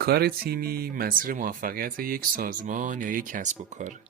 کار تیمی مسیر موفقیت یک سازمان یا یک کسب و کار.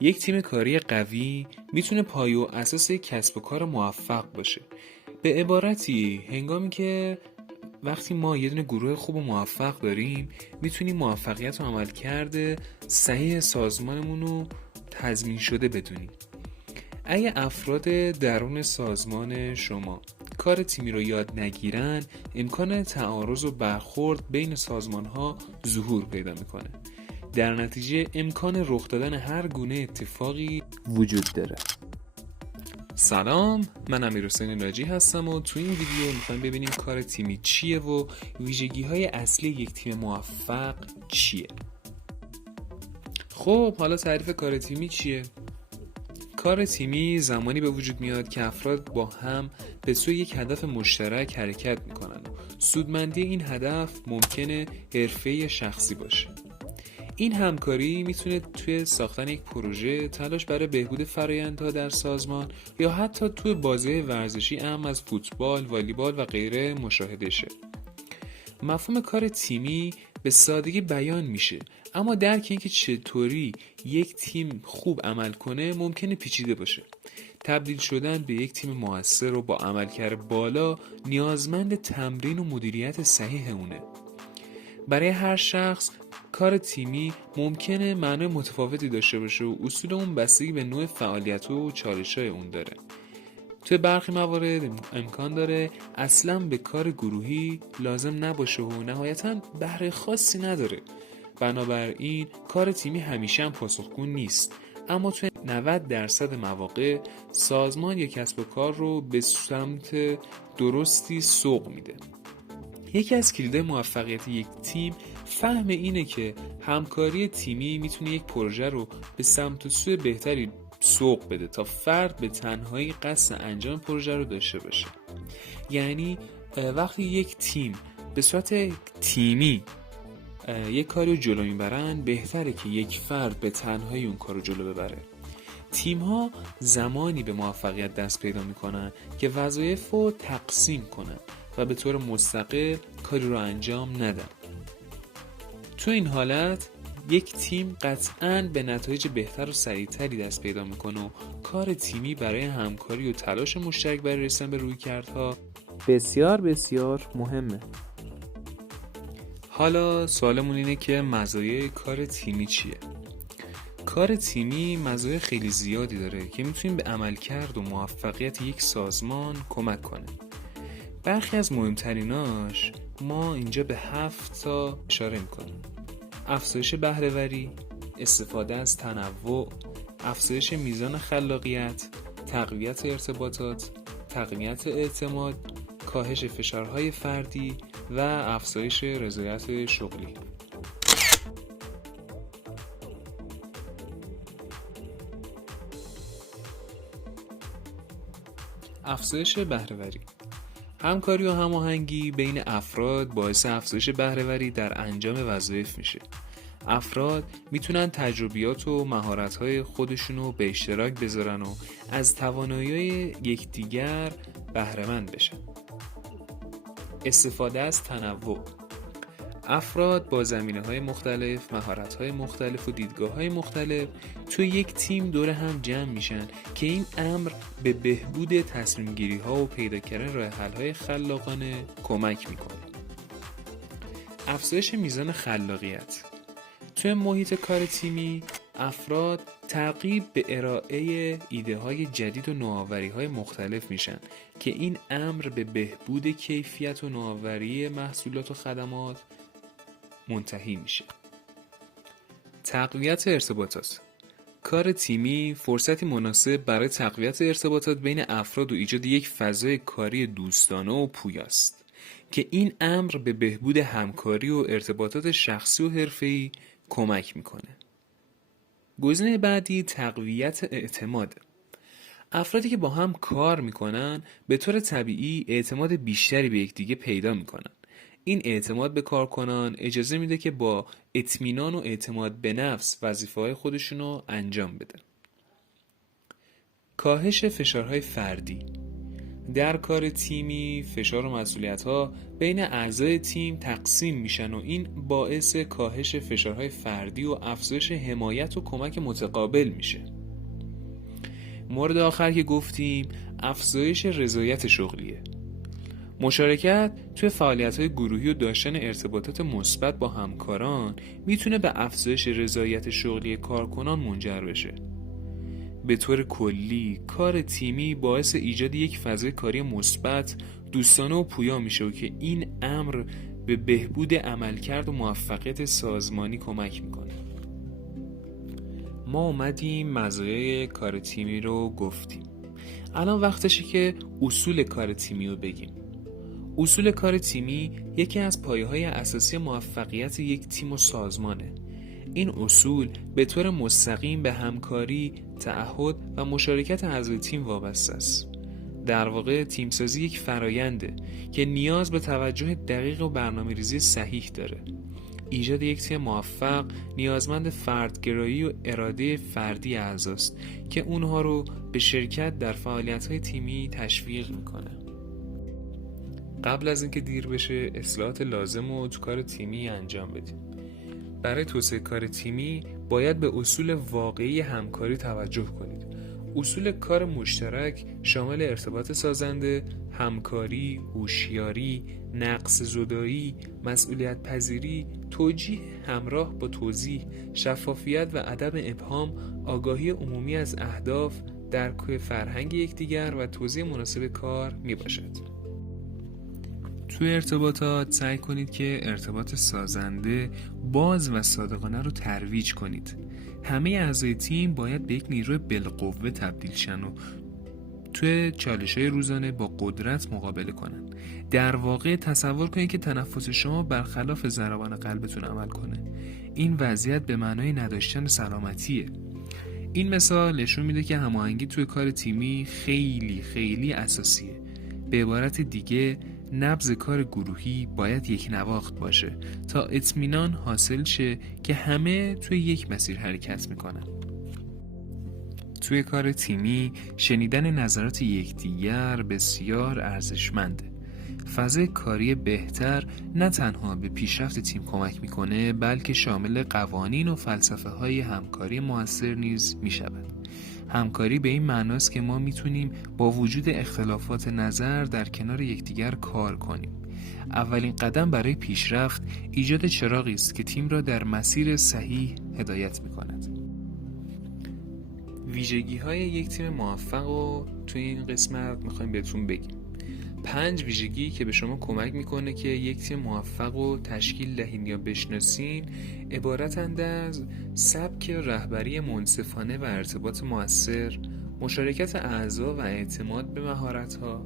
یک تیم کاری قوی میتونه پایه و اساس یک کسب و کار موفق باشه. به عبارتی هنگامی که وقتی ما یه دونه گروه خوب و موفق داریم میتونیم موفقیت و عملکرد صحیح سازمانمون رو تضمین شده بدونیم. اگه افراد درون سازمان شما کار تیمی رو یاد نگیرن، امکان تعارض و برخورد بین سازمان‌ها ظهور پیدا میکنه. در نتیجه امکان رخ دادن هر گونه اتفاقی وجود داره. سلام، من امیرحسین ناجی هستم و تو این ویدیو میخوایم ببینیم کار تیمی چیه و ویژگی‌های اصلی یک تیم موفق چیه. خب حالا تعریف کار تیمی چیه؟ کار تیمی زمانی به وجود میاد که افراد با هم به سوی یک هدف مشترک حرکت میکنن. سودمندی این هدف ممکنه حرفه‌ای شخصی باشه. این همکاری میتونه توی ساختن یک پروژه، تلاش برای بهبود فرآیندها در سازمان یا حتی توی بازی ورزشی اهم از فوتبال، والیبال و غیره مشاهده شه. مفهوم کار تیمی به سادگی بیان میشه، اما درک اینکه چطوری یک تیم خوب عمل کنه ممکنه پیچیده باشه. تبدیل شدن به یک تیم موثر و با عملکرد بالا نیازمند تمرین و مدیریت صحیح اونه. برای هر شخص کار تیمی ممکنه معنای متفاوتی داشته باشه و اصول اون بستگی به نوع فعالیت و چالش‌های اون داره. توی برخی موارد امکان داره اصلا به کار گروهی لازم نباشه و نهایتاً بهره خاصی نداره. بنابراین کار تیمی همیشه هم پاسخگو نیست، اما توی 90% مواقع سازمان یا کسب و کار رو به سمت درستی سوق میده. یکی از کلیدهای موفقیت یک تیم فهم اینه که همکاری تیمی میتونه یک پروژه رو به سمت و سوی بهتری سوق بده تا فرد به تنهایی قصد انجام پروژه رو داشته باشه. یعنی وقتی یک تیم به صورت تیمی یک کاری رو جلو میبرن، بهتره که یک فرد به تنهایی اون کار رو جلو ببره. تیم ها زمانی به موفقیت دست پیدا میکنن که وظایف رو تقسیم کنن و به طور مستقل کاری رو انجام ندن. تو این حالت یک تیم قطعاً به نتایج بهتر و سریعتری دست پیدا میکنه و کار تیمی برای همکاری و تلاش مشترک برای رسیدن به رویکردها بسیار بسیار مهمه. حالا سوالمون اینه که مزایای کار تیمی چیه؟ کار تیمی مزایای خیلی زیادی داره که میتونیم به عملکرد و موفقیت یک سازمان کمک کنه. برخی از مهمتریناش ما اینجا به 7 تا اشاره میکنیم: افزایش بهره‌وری، استفاده از تنوع، افزایش میزان خلاقیت، تقویت ارتباطات، تقویت اعتماد، کاهش فشارهای فردی و افزایش رضایت شغلی. افزایش بهره‌وری، همکاری و هماهنگی بین افراد باعث افزایش بهره‌وری در انجام وظایف میشه. افراد میتونن تجربیات و مهارت‌های خودشونو به اشتراک بذارن و از توانایی‌های یکدیگر بهره‌مند بشن. استفاده از تنوع، افراد با زمینه‌های مختلف، مهارت‌های مختلف و دیدگاه‌های مختلف توی یک تیم دور هم جمع میشن که این امر به بهبود تصمیم‌گیری‌ها و پیدا کردن راه‌حل‌های خلاقانه کمک میکنه. افزایش میزان خلاقیت، توی محیط کار تیمی افراد ترغیب به ارائه ایده‌های جدید و نوآوری‌های مختلف میشن که این امر به بهبود کیفیت و نوآوری محصولات و خدمات منتهی میشه. تقویت ارتباطات، کار تیمی فرصتی مناسب برای تقویت ارتباطات بین افراد و ایجاد یک فضای کاری دوستانه و پویاست که این امر به بهبود همکاری و ارتباطات شخصی و حرفه‌ای کمک میکنه. گزینه بعدی تقویت اعتماد. افرادی که با هم کار میکنن به طور طبیعی اعتماد بیشتری به یکدیگه پیدا میکنن. این اعتماد به کارکنان اجازه میده که با اطمینان و اعتماد به نفس وظیفه‌های خودشونو انجام بدن. کاهش فشارهای فردی، در کار تیمی فشار و مسئولیت‌ها بین اعضای تیم تقسیم میشن و این باعث کاهش فشارهای فردی و افزایش حمایت و کمک متقابل میشه. مورد آخر که گفتیم افزایش رضایت شغلیه. مشارکت توی فعالیت‌های گروهی و داشتن ارتباطات مثبت با همکاران میتونه به افزایش رضایت شغلی کارکنان منجر بشه. به طور کلی کار تیمی باعث ایجاد یک فضای کاری مثبت، دوستانه و پویا میشه و که این امر به بهبود عملکرد و موفقیت سازمانی کمک میکنه. ما اومدیم مزایای کار تیمی رو گفتیم. الان وقتشه که اصول کار تیمی رو بگیم. اصول کار تیمی یکی از پایه‌های اساسی موفقیت یک تیم و سازمانه. این اصول به طور مستقیم به همکاری، تعهد و مشارکت اعضای تیم وابسته است. در واقع تیمسازی یک فراینده که نیاز به توجه دقیق و برنامه‌ریزی صحیح داره. ایجاد یک تیم موفق نیازمند فردگرایی و اراده فردی اعضاست که اونها رو به شرکت در فعالیت‌های تیمی تشویق میکنه. قبل از اینکه دیر بشه اصلاحات لازم رو تو کار تیمی انجام بدیم. برای توسعه کار تیمی باید به اصول واقعی همکاری توجه کنید. اصول کار مشترک شامل ارتباط سازنده، همکاری، هوشیاری، نقص زدایی، مسئولیت پذیری، توجیه همراه با توضیح، شفافیت و عدم ابهام، آگاهی عمومی از اهداف، درک فرهنگ یکدیگر و توزیع مناسب کار می باشد. توی ارتباطات سعی کنید که ارتباط سازنده، باز و صادقانه رو ترویج کنید. همه اعضای تیم باید به یک نیروی بالقوه تبدیل شن و توی چالش‌های روزانه با قدرت مقابله کنن. در واقع تصور کنید که تنفس شما برخلاف ضربان قلبتون عمل کنه. این وضعیت به معنای نداشتن سلامتیه. این مثال نشون میده که هماهنگی توی کار تیمی خیلی خیلی اساسیه. به عبارت دیگه نبض کار گروهی باید یک نواخت باشه تا اطمینان حاصل شه که همه توی یک مسیر حرکت میکنن. توی کار تیمی شنیدن نظرات یکدیگر بسیار ارزشمنده. فضای کاری بهتر نه تنها به پیشرفت تیم کمک میکنه بلکه شامل قوانین و فلسفه های همکاری مؤثر نیز میشود. همکاری به این معناست که ما میتونیم با وجود اختلافات نظر در کنار یکدیگر کار کنیم. اولین قدم برای پیشرفت ایجاد چراغی است که تیم را در مسیر صحیح هدایت میکند. ویژگی‌های یک تیم موفق رو توی این قسمت میخوایم بهتون بگیم. 5 ویژگی که به شما کمک میکنه که یک تیم موفق رو تشکیل دهین یا بشناسین عبارتند از سبک رهبری منصفانه و ارتباط مؤثر، مشارکت اعضا و اعتماد به مهارت‌ها،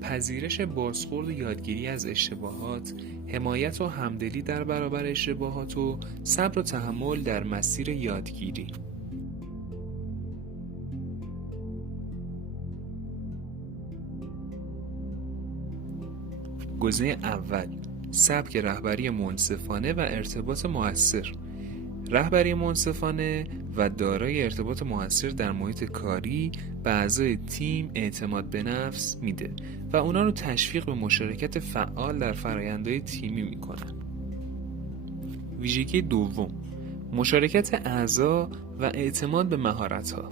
پذیرش بازخورد و یادگیری از اشتباهات، حمایت و همدلی در برابر اشتباهات و صبر و تحمل در مسیر یادگیری. گزینه اول، سبک رهبری منصفانه و ارتباط مؤثر. رهبری منصفانه و دارای ارتباط مؤثر در محیط کاری به اعضای تیم اعتماد به نفس میده و اونا رو تشویق به مشارکت فعال در فرآیندهای تیمی میکنن. ویژگی دوم، مشارکت اعضا و اعتماد به مهارت‌ها.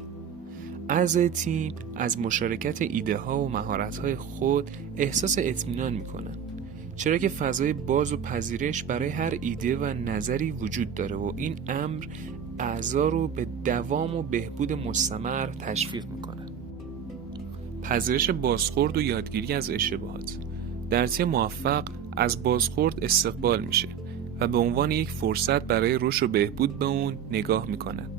اعضای تیم از مشارکت ایده ها و مهارت های خود احساس اطمینان میکنن، چرا که فضای باز و پذیرش برای هر ایده و نظری وجود داره و این امر اعضا رو به دوام و بهبود مستمر تشویق میکنه. پذیرش بازخورد و یادگیری از اشتباهات. در تیم موفق از بازخورد استقبال میشه و به عنوان یک فرصت برای رشد و بهبود به اون نگاه میکنن.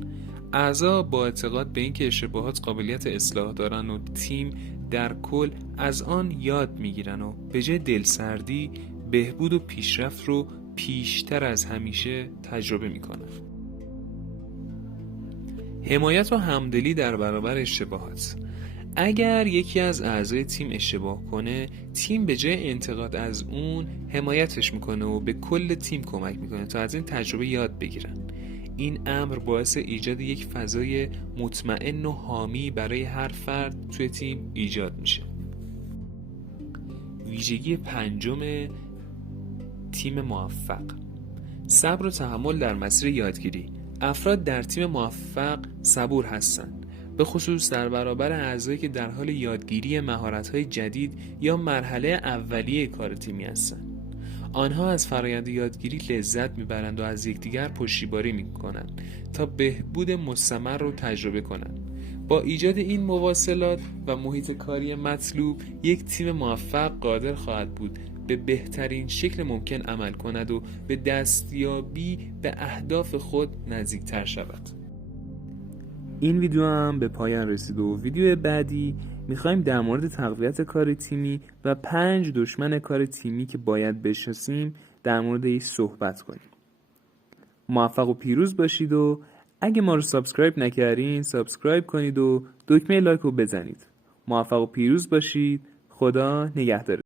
اعضا با اعتقاد به اینکه اشتباهات قابلیت اصلاح دارن و تیم در کل از آن یاد میگیرن و به جای دلسردی بهبود و پیشرفت رو پیشتر از همیشه تجربه میکنن. حمایت و همدلی در برابر اشتباهات. اگر یکی از اعضای تیم اشتباه کنه، تیم به جای انتقاد از اون حمایتش میکنه و به کل تیم کمک میکنه تا از این تجربه یاد بگیرن. این امر باعث ایجاد یک فضای مطمئن و حامی برای هر فرد توی تیم ایجاد میشه. ویژگی پنجم تیم موفق: صبر و تحمل در مسیر یادگیری. افراد در تیم موفق صبور هستند، به خصوص در برابر اعضایی که در حال یادگیری مهارت‌های جدید یا مرحله اولیه کار تیمی هستند. آنها از فرآیند یادگیری لذت میبرند و از یکدیگر پشتیبانی میکنند تا بهبود مستمر رو تجربه کنند. با ایجاد این مواصلات و محیط کاری مطلوب، یک تیم موفق قادر خواهد بود به بهترین شکل ممکن عمل کند و به دستیابی به اهداف خود نزدیکتر شود. این ویدیو هم به پایان رسید و ویدیو بعدی میخوایم در مورد تقویت کار تیمی و 5 دشمن کار تیمی که باید بشناسیم در موردش صحبت کنیم. موفق و پیروز باشید و اگه ما رو سابسکرایب نکردین سابسکرایب کنید و دکمه لایک رو بزنید. موفق و پیروز باشید. خدا نگهدار.